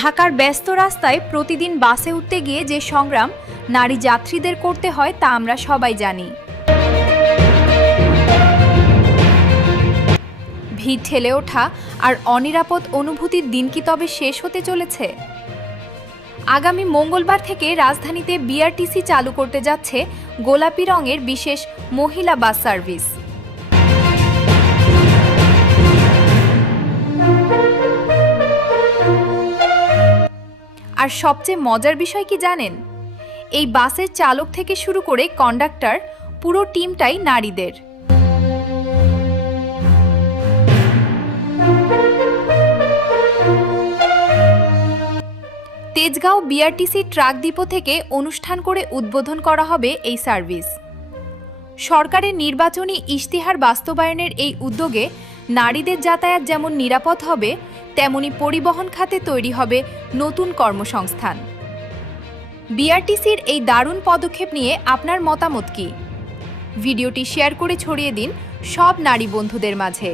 ঢাকার ব্যস্ত রাস্তায় প্রতিদিন বাসে উঠতে গিয়ে যে সংগ্রাম নারী যাত্রীদের করতে হয় তা আমরা সবাই জানি। ভিড় ঠেলে ওঠা আর অনিরাপদ অনুভূতির দিন কি তবে শেষ হতে চলেছে? আগামী মঙ্গলবার থেকে রাজধানীতে বিআরটিসি চালু করতে যাচ্ছে গোলাপি রঙের বিশেষ মহিলা বাস সার্ভিস। আর সবচেয়ে মজার বিষয় কি জানেন? এই বাসের চালক থেকে শুরু করে কন্ডাক্টর, পুরো টিমটাই নারীদের। তেজগাঁও বিআরটিসি ট্রাক ডিপো থেকে অনুষ্ঠান করে উদ্বোধন করা হবে এই সার্ভিস। সরকারের নির্বাচনী ইশতেহার বাস্তবায়নের এই উদ্যোগে নারীদের যাতায়াত যেমন নিরাপদ হবে, তেমনি পরিবহন খাতে তৈরি হবে নতুন কর্মসংস্থান। বিআরটিসির এই দারুণ পদক্ষেপ নিয়ে আপনার মতামত কি? ভিডিওটি শেয়ার করে ছড়িয়ে দিন সব নারী বন্ধুদের মাঝে।